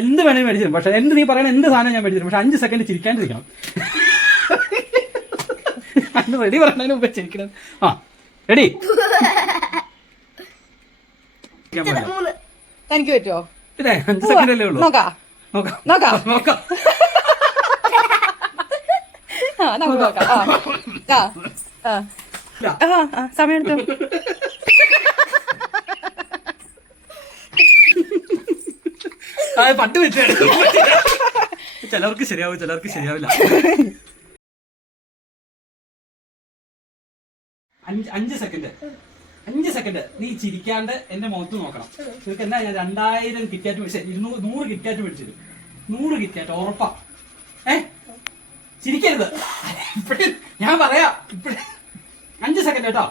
എന്ത് വേണമെങ്കിലും മേടിച്ചു തരും. പക്ഷെ എന്ത് നീ പറയണ എന്ത് സാധനം ഞാൻ മേടിച്ചു തരും. പക്ഷെ 5 സെക്കൻഡ് ചിരിക്കാണ്ടിരിക്കണം. അന്ന് റെഡി പറഞ്ഞതിന് മുമ്പ് ചിരിക്കണം. ആ റെഡി. എനിക്ക് പറ്റുമോ? പിന്നെ 5 സെക്കൻഡ് അല്ലേ ഉള്ളൂ. നോക്കാം. നമുക്ക് നോക്കാം. സമയം എടുത്തു. പട്ട് വെച്ച് ചിലവർക്ക് ശരിയാവും, ചിലവർക്ക് ശരിയാവില്ല. 5 സെക്കൻഡ് നീ ചിരിക്കാണ്ട് എന്റെ മുഖത്ത് നോക്കണം. നിനക്ക് എന്നാ ഞാൻ 2000 കിറ്റ്കാറ്റ് മേടിച്ചു, 100 കിറ്റ്കാറ്റ് മേടിച്ചു തരും. 100 കിറ്റ്കാറ്റ് ഉറപ്പാ. ചിരിക്കരുത്. ഇപ്പഴും ഞാൻ പറയാ. ഇപ്പഴും 5 സെക്കൻഡ് കേട്ടോ.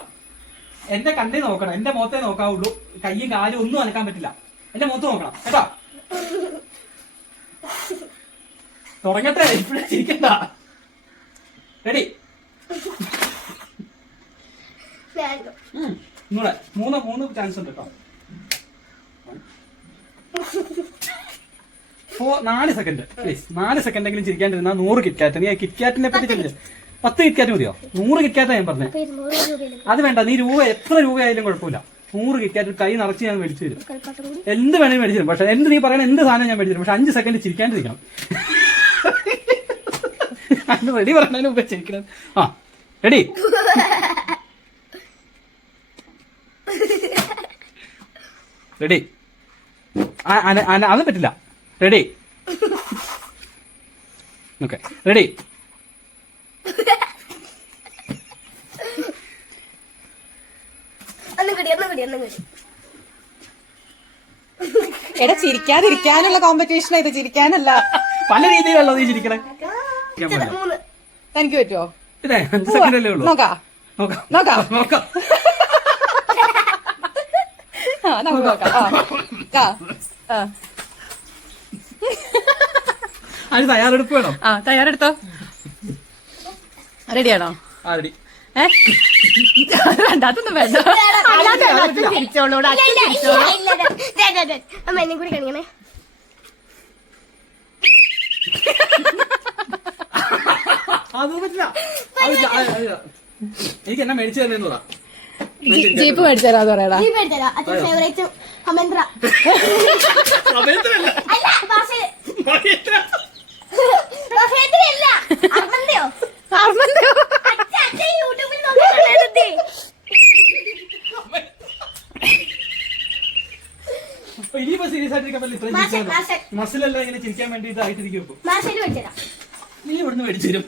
എന്റെ കണ്ണേ നോക്കണം, എന്റെ മുഖത്തെ നോക്കാവുള്ളൂ. കയ്യും കാലും ഒന്നും അനക്കാൻ പറ്റില്ല. എന്റെ മുഖത്ത് നോക്കണം കേട്ടോ. തുടങ്ങട്ടെ. ഇപ്പഴും ചിരിക്കണ്ട. റെഡി. മൂന്ന് ചാൻസ് ഉണ്ട് കേട്ടോ. 4 സെക്കൻഡ് പ്ലീസ്. 4 സെക്കൻഡെങ്കിലും ചിരിക്കാണ്ടിരുന്ന 100 കിറ്റ്കാറ്റ്. നീ കിറ്റ്കാറ്റിനെ പറ്റി ചോദിച്ചു. 10 കിറ്റ്കാറ്റ് മതിയോ? 100 കിറ്റ്കാറ്റാ ഞാൻ പറഞ്ഞത്. അത് വേണ്ട, നീ എത്ര രൂപയായാലും കുഴപ്പമില്ല. 100 കിറ്റ്കാറ്റ് കൈ നിറച്ച് ഞാൻ മേടിച്ചു തരും. എന്ത് വേണമെങ്കിലും മേടിച്ചു തരും. പക്ഷെ എന്ത് നീ പറയണ എന്ത് സാധനം ഞാൻ മേടിച്ചു തരും. പക്ഷെ 5 സെക്കൻഡ് ചിരിക്കാണ്ടിരിക്കണം. അന്ന് റെഡി പറഞ്ഞതിന് മുമ്പ് ചിരിക്കണം. ആ റെഡി. റെഡി. അത് പറ്റില്ല. റെഡി. Okay ready. എടാ ചിരിക്കാതിരിക്കാനുള്ള കോമ്പറ്റീഷൻ ഇത്, ചിരിക്കാനല്ല. പല രീതിയിലുള്ളത് നീ ചിരിക്കണേ. എനിക്ക് പറ്റുമോ? പിന്നെ 5 സെക്കൻഡ് അല്ലേ ഉള്ളൂ. നോക്കാം. നമുക്ക് നോക്കാം. അതിന് തയ്യാറെടുപ്പ് വേണം. തയ്യാറെടുത്തോ? റെഡിയാണോ? റെഡി. വേണ്ട, അതൊന്നും വേണ്ട. തിരിച്ചോളൂ. കൂടി കാണിക്കണേ. അതൊന്നും പറ്റില്ല. എനിക്ക് എന്നാ മേടിച്ചു തരുന്നേന്ന് പറ. ജീപ്പ് മേടിച്ചു തരാന്ന് പറയടാ. ഇനിയിപ്പോ സീരിയസ് ആയിട്ടിരിക്കാൻ പറ്റില്ല. മസിലെല്ലാം ഇങ്ങനെ ചിരിക്കാൻ വേണ്ടിട്ട് ആയിട്ടിരിക്കും. നീ ഇവിടുന്ന് മേടിച്ചു തരും.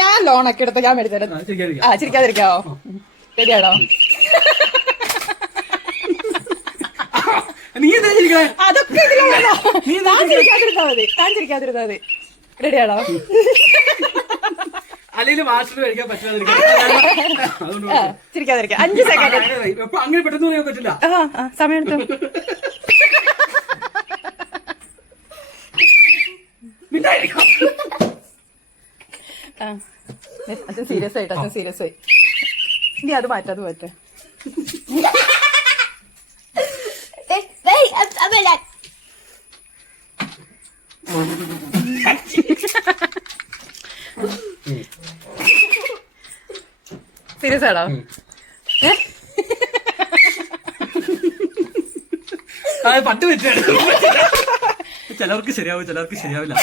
ഞാൻ ലോണൊക്കെ എടുത്ത് ഞാൻ മേടിച്ചു തരാം. ചിരിക്കാതിരിക്കാവോ? ശരിയാണോ? നീ എന്താ ചിരിക്കണേ? അതൊക്കെ താൻ ചിരിക്കാതിരുന്നാ മതി. റെഡിയാണോ? അല്ലെങ്കിൽ മാസ്റ്റർ കഴിക്കാൻ പറ്റാതിരിക്കാം. ചിരിക്കാതിരിക്കാം. 5 സെക്കൻഡ്. അങ്ങനെ പെട്ടെന്ന് പറയാൻ പറ്റില്ല. സമയം എടുത്തു. അച്ഛൻ സീരിയസ് ആയി. ഇനി അത് മാറ്റാ. സീരിയസ് ആണോ? പട്ട് വെച്ചാണ്. ചിലവർക്ക് ശരിയാവും, ചിലവർക്ക് ശരിയാവില്ല.